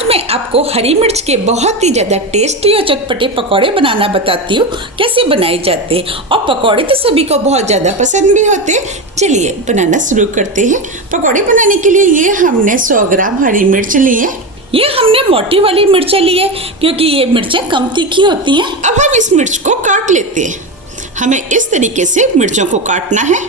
आज मैं आपको हरी मिर्च के बहुत ही ज़्यादा टेस्टी और चटपटे पकौड़े बनाना बताती हूँ कैसे बनाए जाते हैं। और पकौड़े तो सभी को बहुत ज़्यादा पसंद भी होते हैं। चलिए बनाना शुरू करते हैं। पकौड़े बनाने के लिए ये हमने 100 ग्राम हरी मिर्च ली है। ये हमने मोटी वाली मिर्चें ली है क्योंकि ये मिर्चें कम तीखी होती हैं। अब हम इस मिर्च को काट लेते हैं। हमें इस तरीके से मिर्चों को काटना है।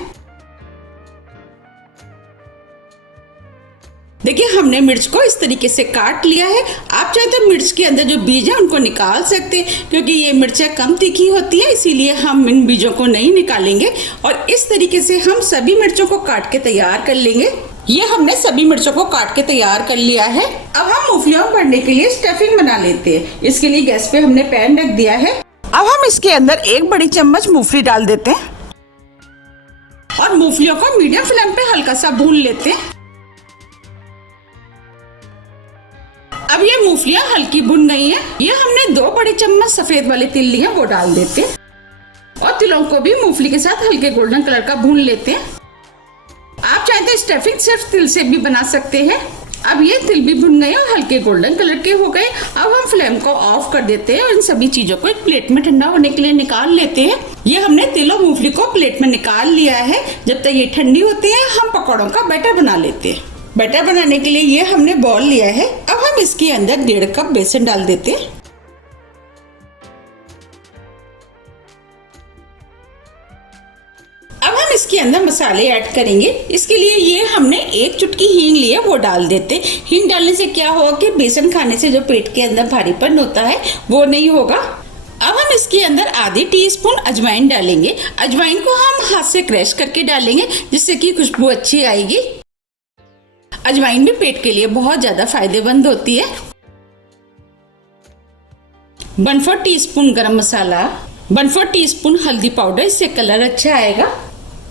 देखिए हमने मिर्च को इस तरीके से काट लिया है। आप चाहे तो मिर्च के अंदर जो बीज है उनको निकाल सकते हैं क्योंकि ये मिर्चें कम तीखी होती है, इसीलिए हम इन बीजों को नहीं निकालेंगे। और इस तरीके से हम सभी मिर्चों को काट के तैयार कर लेंगे। ये हमने सभी मिर्चों को काट के तैयार कर लिया है। अब हम मूंगफलियों भरने के लिए स्टफिंग बना लेते हैं। इसके लिए गैस पे हमने पैन रख दिया है। अब हम इसके अंदर 1 बड़ी चम्मच मूंगफली डाल देते हैं और मूंगफलियों को मीडियम फ्लेम पे हल्का सा भून लेते हैं। अब ये मूंगफलियां हल्की भुन गई हैं। ये हमने 2 बड़ी चम्मच सफेद वाले तिल लिए वो डाल देते हैं और तिलों को भी मूंगफली के साथ हल्के गोल्डन कलर का भून लेते हैं। आप चाहे तो स्टफिंग सिर्फ तिल से भी बना सकते हैं। अब ये तिल भी भुन गए और हल्के गोल्डन कलर के हो गए। अब हम फ्लेम को ऑफ कर देते हैं और इन सभी चीजों को एक प्लेट में ठंडा होने के लिए निकाल लेते हैं। ये हमने तिल और मूंगफली को प्लेट में निकाल लिया है। जब तक ये ठंडी होती है हम पकौड़ों का बैटर बना लेते हैं। बैटर बनाने के लिए ये हमने बॉल लिया है। अब हम इसके अंदर 1.5 कप बेसन डाल देते हैं। अब हम इसके अंदर मसाले ऐड करेंगे। इसके लिए ये हमने 1 चुटकी हींग ली है वो डाल देते हैं। हींग डालने से क्या होगा कि बेसन खाने से जो पेट के अंदर भारीपन होता है वो नहीं होगा। अब हम इसके अंदर आधी टीस्पून अजवाइन डालेंगे। अजवाइन को हम हाथ से क्रश करके डालेंगे जिससे कि खुशबू अच्छी आएगी। अजवाइन भी पेट के लिए बहुत ज्यादा फायदेमंद होती है। 1/4 टीस्पून गरम मसाला, 1/4 टीस्पून हल्दी पाउडर, इससे कलर अच्छा आएगा।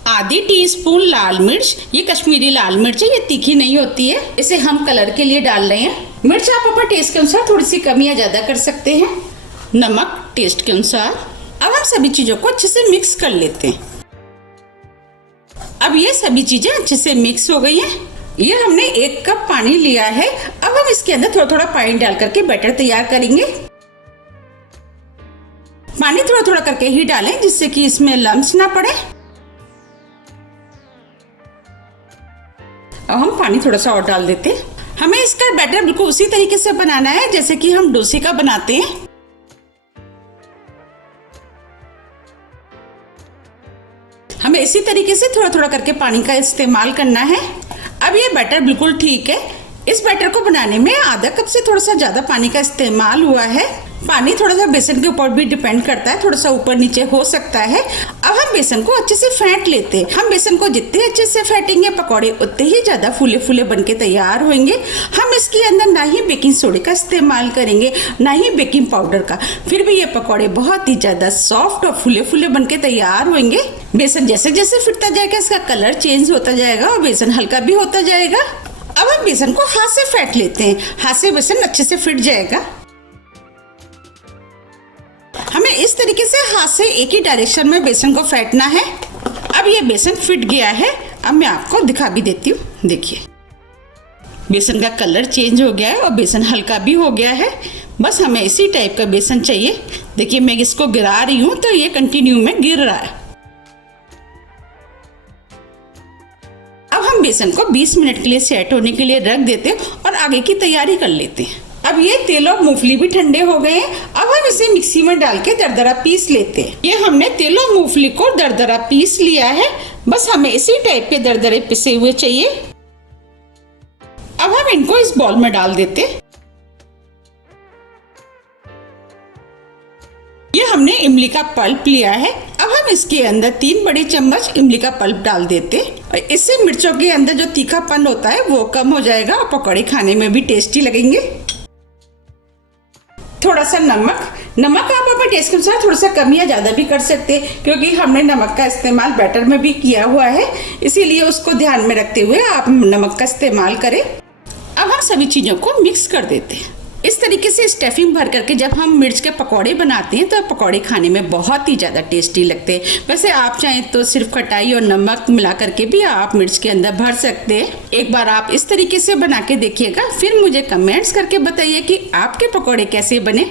आधी टीस्पून लाल मिर्च, ये कश्मीरी लाल मिर्च है, ये तीखी नहीं होती है, इसे हम कलर के लिए डाल रहे हैं। मिर्च आप अपने टेस्ट के अनुसार थोड़ी सी कम या ज्यादा कर सकते हैं। नमक टेस्ट के अनुसार। अब हम सभी चीजों को अच्छे से मिक्स कर लेते हैं। अब ये सभी चीजें अच्छे से मिक्स हो गई हैं। ये हमने 1 कप पानी लिया है। अब हम इसके अंदर थोड़ा थोड़ा पानी डाल करके बैटर तैयार करेंगे। पानी थोड़ा थोड़ा करके ही डालें जिससे कि इसमें लम्स ना पड़े। अब हम पानी थोड़ा सा और डाल देते हैं। हमें इसका बैटर बिल्कुल उसी तरीके से बनाना है जैसे कि हम डोसे का बनाते हैं। हमें इसी तरीके से थोड़ा थोड़ा करके पानी का इस्तेमाल करना है। अब ये बैटर बिल्कुल ठीक है। इस बैटर को बनाने में आधा कप से थोड़ा सा ज्यादा पानी का इस्तेमाल हुआ है। पानी थोड़ा सा बेसन के ऊपर भी डिपेंड करता है, थोड़ा सा ऊपर नीचे हो सकता है। अब हम बेसन को अच्छे से फेंट लेते हैं। हम बेसन को जितने अच्छे से फेंटेंगे पकौड़े उतने ही ज्यादा फूले फूले बनके तैयार होंगे। हम इसके अंदर ना ही बेकिंग सोडे का इस्तेमाल करेंगे ना ही बेकिंग पाउडर का, फिर भी ये पकौड़े बहुत ही ज्यादा सॉफ्ट और फूले फूले बनके तैयार होंगे। बेसन जैसे जैसे फिरता जाएगा इसका कलर चेंज होता जाएगा और बेसन हल्का भी होता जाएगा। अब हम बेसन को हाथ से फेंट लेते हैं। हाथ से बेसन अच्छे से फिट जाएगा। हमें इस तरीके से हाथ से एक ही डायरेक्शन में बेसन को फेंटना है। अब ये बेसन फिट गया है। अब मैं आपको दिखा भी देती हूँ। देखिए बेसन का कलर चेंज हो गया है और बेसन हल्का भी हो गया है। बस हमें इसी टाइप का बेसन चाहिए। देखिए मैं इसको गिरा रही हूँ तो ये कंटिन्यू में गिर रहा है। अब हम बेसन को 20 मिनट के लिए सेट होने के लिए रख देते हैं और आगे की तैयारी कर लेते हैं। अब ये तेल और मूंगफली भी ठंडे हो गए हैं। अब हम इसे मिक्सी में डाल के दरदरा पीस लेते हैं। ये हमने तेल और मूंगफली को दरदरा पीस लिया है। बस हमें इसी टाइप के दरदरे पिसे हुए चाहिए। अब हम इनको इस बॉल में डाल देते हैं। ये हमने इमली का पल्प लिया है। अब हम इसके अंदर 3 बड़ी चम्मच इमली का पल्प डाल देते हैं और इससे मिर्चों के अंदर जो तीखापन होता है वो कम हो जाएगा और पकौड़े खाने में भी टेस्टी लगेंगे। थोड़ा सा नमक आप अपने टेस्ट के अनुसार थोड़ा सा कम या ज्यादा भी कर सकते हैं क्योंकि हमने नमक का इस्तेमाल बैटर में भी किया हुआ है, इसीलिए उसको ध्यान में रखते हुए आप नमक का इस्तेमाल करें। अब हम सभी चीजों को मिक्स कर देते हैं। इस तरीके से स्टफिंग भर करके जब हम मिर्च के पकौड़े बनाते हैं तो पकौड़े खाने में बहुत ही ज़्यादा टेस्टी लगते हैं। वैसे आप चाहें तो सिर्फ खटाई और नमक मिला करके भी आप मिर्च के अंदर भर सकते हैं। एक बार आप इस तरीके से बना के देखिएगा, फिर मुझे कमेंट्स करके बताइए कि आपके पकौड़े कैसे बने।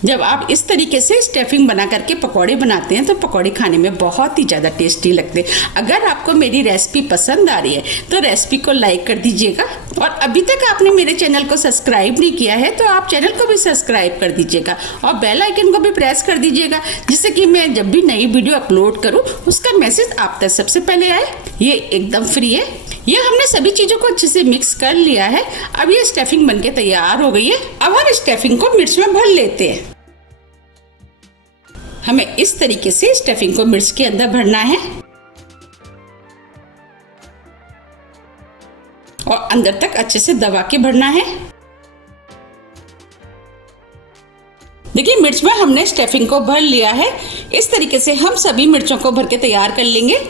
जब आप इस तरीके से स्टफिंग बना करके पकौड़े बनाते हैं तो पकौड़े खाने में बहुत ही ज़्यादा टेस्टी लगते हैं। अगर आपको मेरी रेसिपी पसंद आ रही है तो रेसिपी को लाइक कर दीजिएगा, और अभी तक आपने मेरे चैनल को सब्सक्राइब नहीं किया है तो आप चैनल को भी सब्सक्राइब कर दीजिएगा और बेल आइकन को भी प्रेस कर दीजिएगा, जिससे कि मैं जब भी नई वीडियो अपलोड करूँ उसका मैसेज आप तक सबसे पहले आए। ये एकदम फ्री है। ये हमने सभी चीज़ों को अच्छे से मिक्स कर लिया है। अब ये स्टफिंग बनके तैयार हो गई है। अब हम स्टफिंग को मिर्च में भर लेते हैं। हमें इस तरीके से स्टफिंग को मिर्च के अंदर भरना है और अंदर तक अच्छे से दबा के भरना है। देखिए मिर्च में हमने स्टफिंग को भर लिया है। इस तरीके से हम सभी मिर्चों को भर के तैयार कर लेंगे।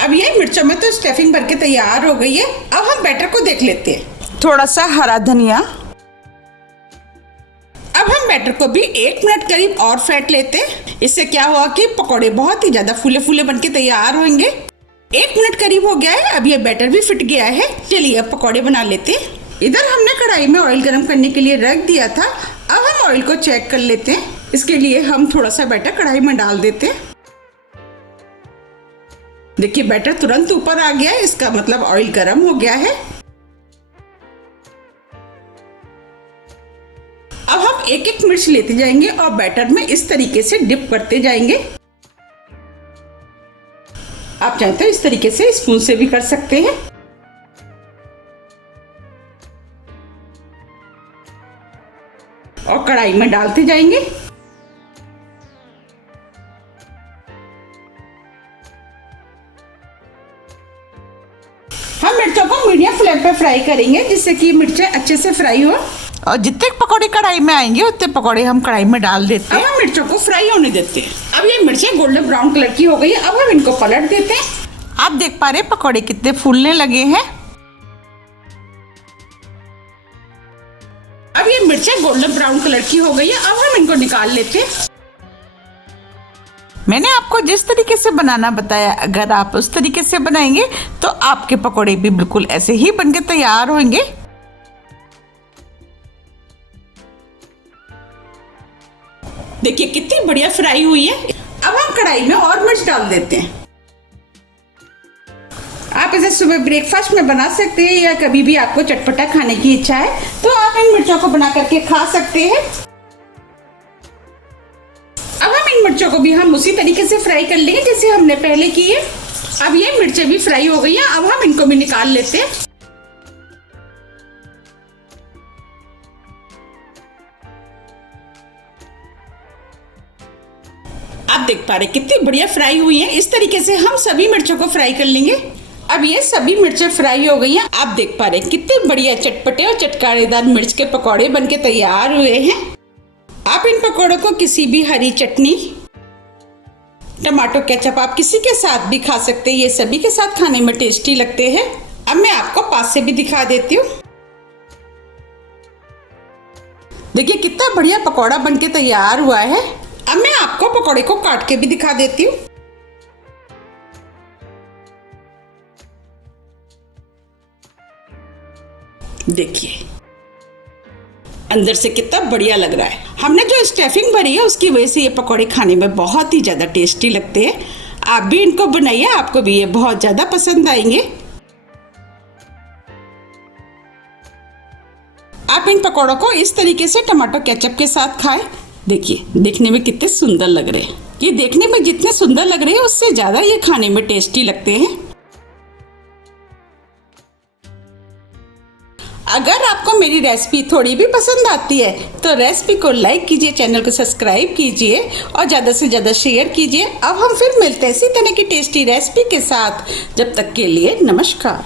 अब ये मिर्चों में तो स्टफिंग भर के तैयार हो गई है। अब हम बैटर को देख लेते हैं। थोड़ा सा हरा धनिया। अब हम बैटर को भी 1 मिनट करीब और फेंट लेते हैं। इससे क्या हुआ कि पकौड़े बहुत ही ज्यादा फूले फूले बनके तैयार होंगे। 1 मिनट करीब हो गया है। अब ये बैटर भी फिट गया है। चलिए अब पकौड़े बना लेते हैं। इधर हमने कढ़ाई में ऑयल गरम करने के लिए रख दिया था। अब हम ऑयल को चेक कर लेते हैं। इसके लिए हम थोड़ा सा बैटर कढ़ाई में डाल देते हैं। देखिए बैटर तुरंत ऊपर आ गया है, इसका मतलब ऑयल गरम हो गया है। अब हम एक एक मिर्च लेते जाएंगे और बैटर में इस तरीके से डिप करते जाएंगे। आप चाहें तो इस तरीके से स्पून से भी कर सकते हैं। और कढ़ाई में डालते जाएंगे। हम मिर्चों को मीडियम फ्लेम पे फ्राई करेंगे, जिससे कि मिर्चें अच्छे से फ्राई हो। और जितने पकौड़े कढ़ाई में आएंगे उतने पकौड़े हम कढ़ाई में डाल देते हैं। अब हम मिर्चों को फ्राई होने देते हैं। अब ये मिर्चें गोल्डन ब्राउन कलर की हो गई है। अब हम इनको पलट देते हैं। आप देख पा रहे हैं पकौड़े कितने फूलने लगे हैं। अब ये मिर्चें गोल्डन ब्राउन कलर की हो गई है। अब हम इनको निकाल लेते हैं। मैंने आपको जिस तरीके से बनाना बताया, अगर आप उस तरीके से बनाएंगे तो आपके पकौड़े भी बिल्कुल ऐसे ही बनके तैयार होंगे। देखिए कितनी बढ़िया फ्राई हुई है। अब हम कढ़ाई में और मिर्च डाल देते हैं। आप इसे सुबह ब्रेकफास्ट में बना सकते हैं, या कभी भी आपको चटपटा खाने की इच्छा है तो आप इन मिर्चों को बना करके खा सकते हैं। अब हम इन मिर्चों को भी हम उसी तरीके से फ्राई कर लेंगे जैसे हमने पहले की है। अब ये मिर्चें भी फ्राई हो गई हैं। अब हम इनको भी निकाल लेते हैं। आप देख पा रहे कितनी बढ़िया फ्राई हुई हैं। इस तरीके से हम सभी मिर्चों को फ्राई कर लेंगे। अब ये सभी मिर्चें फ्राई हो गई हैं। आप देख पा रहे कितने बढ़िया चटपटे और चटकारेदार मिर्च के पकौड़े बनके तैयार हुए हैं। आप इन पकौड़ों को किसी भी हरी चटनी, टमाटो केचप, आप किसी के साथ भी खा सकते हैं। ये सभी के साथ खाने में टेस्टी लगते हैं। अब मैं आपको पास से भी दिखा देती हूँ। देखिए कितना बढ़िया पकौड़ा बनके तैयार हुआ है। अब मैं आपको पकौड़े को काट के भी दिखा देती हूँ। देखिए अंदर से कितना बढ़िया लग रहा है। हमने जो स्टफिंग भरी है उसकी वजह से ये पकौड़े खाने में बहुत ही ज़्यादा टेस्टी लगते हैं। आप भी इनको बनाइए, आपको भी ये बहुत ज़्यादा पसंद आएंगे। आप इन पकौड़ों को इस तरीके से टमाटो केचप के साथ खाएं। देखिए देखने में कितने सुंदर लग रहे हैं। ये देखने में जितने सुंदर लग रहे हैं उससे ज़्यादा ये खाने में टेस्टी लगते हैं। अगर आपको मेरी रेसिपी थोड़ी भी पसंद आती है तो रेसिपी को लाइक कीजिए, चैनल को सब्सक्राइब कीजिए और ज़्यादा से ज़्यादा शेयर कीजिए। अब हम फिर मिलते हैं इसी तरह की टेस्टी रेसिपी के साथ। जब तक के लिए नमस्कार।